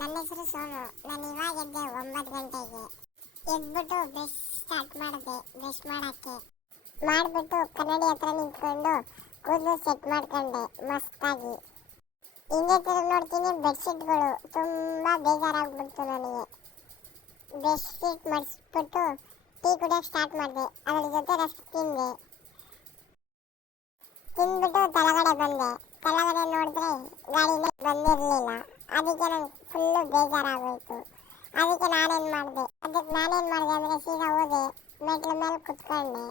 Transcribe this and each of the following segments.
ನನ್ನ ಹೆಸರು ಸೋನು. ನಾನು ಇವಾಗ ಎದ್ದೆ 9 ಗಂಟೆಗೆ. ಎದ್ಬಿಟ್ಟು ಬ್ರಷ್ ಸ್ಟಾರ್ಟ್ ಮಾಡಿದೆ. ಬ್ರಷ್ ಮಾಡಿಬಿಟ್ಟು ಕನ್ನಡಿ ಹತ್ರ ನಿಂತ್ಕೊಂಡು ಕೂದಲು ಸೆಟ್ ಮಾಡ್ಕೊಂಡೆ ಮಸ್ತಾಗಿ. ಹಿಂದೆ ತಿರುಗಿ ನೋಡ್ತೀನಿ, ಬೆಡ್ಶೀಟ್ಗಳು ತುಂಬ ಬೇಜಾರಾಗ್ಬಿಡ್ತು ನನಗೆ. ಬೆಡ್ಶೀಟ್ ಮಡಿಸ್ಬಿಟ್ಟು ಟೀ ಕುಡಿಯೋಕ್ಕೆ ಸ್ಟಾರ್ಟ್ ಮಾಡಿದೆ. ಅದ್ರ ಜೊತೆ ರಸ್ಕ್ ತಿಂದ್ಬಿಟ್ಟು ಕೆಳಗಡೆ ಬಂದೆ. ಕೆಳಗಡೆ ನೋಡಿದ್ರೆ ಗಾಡಿನೇ ಬಂದಿರಲಿಲ್ಲ. ಅದಕ್ಕೆ ನಂಗೆ ಫುಲ್ಲು ಬೇಜಾರಾಗೋಯ್ತು. ಅದಕ್ಕೆ ನಾನೇನು ಮಾಡಿದೆ ಅಂದರೆ ಸೀದಾ ಹೋದೆ, ಮೆಟ್ಲ ಮೇಲೆ ಕುತ್ಕೊಂಡೆ.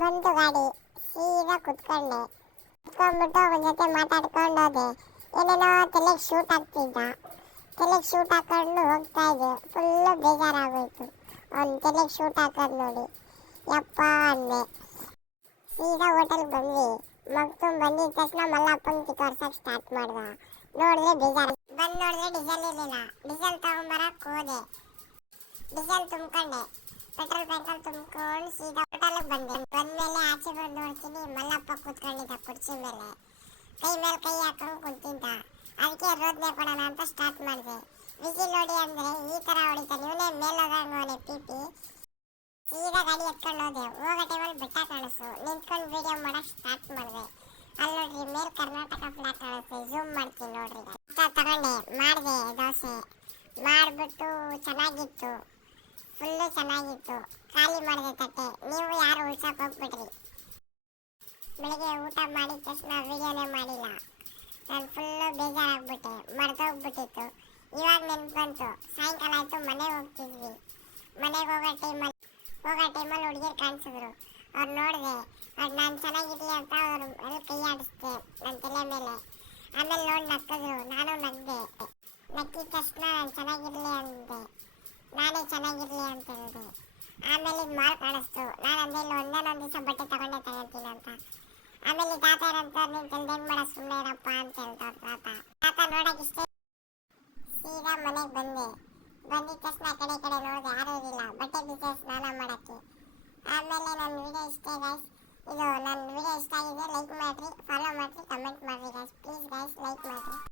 ಬಂತು ಗಾಡಿ, ಸೀದಾ ಕುತ್ಕೊಂಡ್ಬಿಟ್ಟು ಅವನ ಜೊತೆ ಮಾತಾಡ್ಕೊಂಡು ಹೋದೆ. ಏನೇನೋ ತಲೆಗೆ ಶೂಟ್ ಹಾಕೊಂಡು ಹೋಗ್ತಾ ಇದ್ದೆ. ಫುಲ್ಲು ಬೇಜಾರಾಗೋಯ್ತು ಅವ್ನು ತಲೆಗೆ ಶೂಟ್ ಹಾಕೋದು ನೋಡಿ. ಯಪ್ಪ ಅಂದೆ. ಸೀದಾ ಹೋಟೆಲ್ಗೆ ಬಂದ್ವಿ. ಬಂದಿದ್ದ ತಕ್ಷಣ ಮಲ್ಲಪ್ಪನ ಕಿತ್ತೋರ್ಸಕ್ಕೆ ಸ್ಟಾರ್ಟ್ ಮಾಡ್ದ. ನೋಡಿದ್ರೆ ನೋಡಿದ್ರೆ ಡೀಸೆಲ್ ಇರಲಿಲ್ಲ. ಡೀಸೆಲ್ ತಗೊಂಬರಕ್ಕೆ ಹೋದೆ. ಡೀಸೆಲ್ ತುಂಬ್ಕೊಂಡೆ. ಪೆಟ್ರೋಲ್ ಬ್ಯಾಂಕಲ್ಲಿ ತುಂಬ್ಕೊಂಡು ಸೀದಾ ಹೋಟೆಲ್ಗೆ ಬಂದ್ಮೇಲೆ ಆಚೆ ಬಂದು ನೋಡ್ತೀನಿ, ಮಲ್ಲಪ್ಪ ಕೂತ್ಕೊಂಡಿದ್ದ ಕುರ್ಚಿ ಮೇಲೆ. ಕೈ ಮೇಲೆ ಕೈ ಹಾಕೊಂಡು ಕುಂತಿದ್ದ. ಅದಕ್ಕೆ ರೋದ್ನೆ ಕೊಡೋಣ ಅಂತ ಸ್ಟಾರ್ಟ್ ಮಾಡಿದೆ. ವಿಸಿಲ್ ಹೊಡಿ ಅಂದರೆ ಈ ಥರ ಹೊಡಿತಾನೆ ಇವನೇ. ಮೇಲೋಗಂಗೋನೆ ಪಿಪಿ. ಸೀದಾ ಗಾಡಿ ಎತ್ಕೊಂಡು ಹೋದೆ. ಹೋಗೋ ಟೈಮಲ್ಲಿ ಬೆಟ್ಟ ಕಾಣಿಸು. ನಿಂತ್ಕೊಂಡು ವೀಡಿಯೋ ಮಾಡೋಕ್ಕೆ ಸ್ಟಾರ್ಟ್ ಮಾಡಿದೆ. ಅಲ್ಲಿ ನೋಡ್ರಿ ಮೇಲ್ ಕರ್ನಾಟಕ ಫ್ಲಾಗ್ ಕಾಣಿಸ್ತೆ. ಝೂಮ್ ಮಾಡ್ತೀನಿ ನೋಡ್ರಿ. ತಗೊಂಡೆ, ಮಾಡಿದೆ ದೋಸೆ. ಮಾಡಿಬಿಟ್ಟು ಚೆನ್ನಾಗಿತ್ತು, ಫುಲ್ಲು ಚೆನ್ನಾಗಿತ್ತು. ಖಾಲಿ ಮಾಡಿದೆ ತಟ್ಟೆ. ನೀವು ಯಾರು ಉಳ್ಸೋಕೆ ಹೋಗ್ಬಿಟ್ರಿ. ಬೆಳಿಗ್ಗೆ ಊಟ ಮಾಡಿದ ತಕ್ಷಣ ವೀಡಿಯೋನೇ ಮಾಡಿಲ್ಲ. ನಾನು ಫುಲ್ಲು ಬೇಜಾರಾಗ್ಬಿಟ್ಟೆ, ಮರೆತೋಗ್ಬಿಟ್ಟಿತ್ತು. ಇವಾಗ ನೆನ್ಪು ಬಂತು. ಸಾಯಂಕಾಲ ಆಯಿತು, ಮನೆಗೆ ಹೋಗ್ತಿದ್ವಿ. ಮನೆಗೆ ಹೋಗೋ ಟೈಮಲ್ಲಿ ಹುಡುಗಿರು ಕಾಣಿಸಿದ್ರು. ಅವ್ರು ನೋಡಿದೆ. ಅವ್ರು ನಾನು ಚೆನ್ನಾಗಿರಲಿ ಅಂತ ಅವ್ರ ಮೇಲೆ ಕೈ ಆಡಿಸ್ದೆ ನನ್ನ ತಲೆ ಮೇಲೆ. ಆಮೇಲೆ ನೋಡಿ ನಕ್ಕಿದ್ರು. ನಾನು ನಕ್ಕಿದ ತಕ್ಷಣ ನಾನು ಚೆನ್ನಾಗಿರಲಿ ಅಂದೆ. ನಾನೇ ಚೆನ್ನಾಗಿರಲಿ ಅಂತ ಹೇಳಿದೆ. ಆಮೇಲೆ ಇದು ಮಾಲ್ ಕಾಣಿಸ್ತು. ನಾನು ಅಂದೆ ಇಲ್ಲ ಒಂದೊಂದು ದಿವಸ ಬಟ್ಟೆ ತಗೊಳ್ತೀನಿ ಅಂತ. ಆಮೇಲೆ ತಾತ ಏನಂತ, ನೀನು ತೆಲ್ದಂಗೆ ಮಾಡೋ ಸುಮ್ಮನೆ ಇರಪ್ಪ ಅಂತ ಹೇಳ್ತಾರೆ ತಾತ ನೋಡೋಕೆ ಇಷ್ಟೇ. ಸೀದಾ ಮನೆಗೆ ಬಂದಿದ್ದ ತಕ್ಷಣ ಆ ಕಡೆ ನೋಡಿದೆ, ಯಾರೂ ಇರಲಿಲ್ಲ. ಬಟ್ಟೆ ಬೀಜ ಸ್ನಾನ ಮಾಡೋಕ್ಕೆ. ಆಮೇಲೆ ನನ್ನ ವಿಡಿಯೋ ಇಷ್ಟ ಗೈಸ್. ನನ್ನ ವಿಡಿಯೋ ಇಷ್ಟ ಆಗಿದೆ ಲೈಕ್ ಮಾಡಿರಿ, ಫಾಲೋ ಮಾಡಿರಿ, ಕಮೆಂಟ್ ಮಾಡಿರಿ ಗೈಸ್. ಪ್ಲೀಸ್ ಗೈಸ್ ಲೈಕ್ ಮಾಡಿರಿ.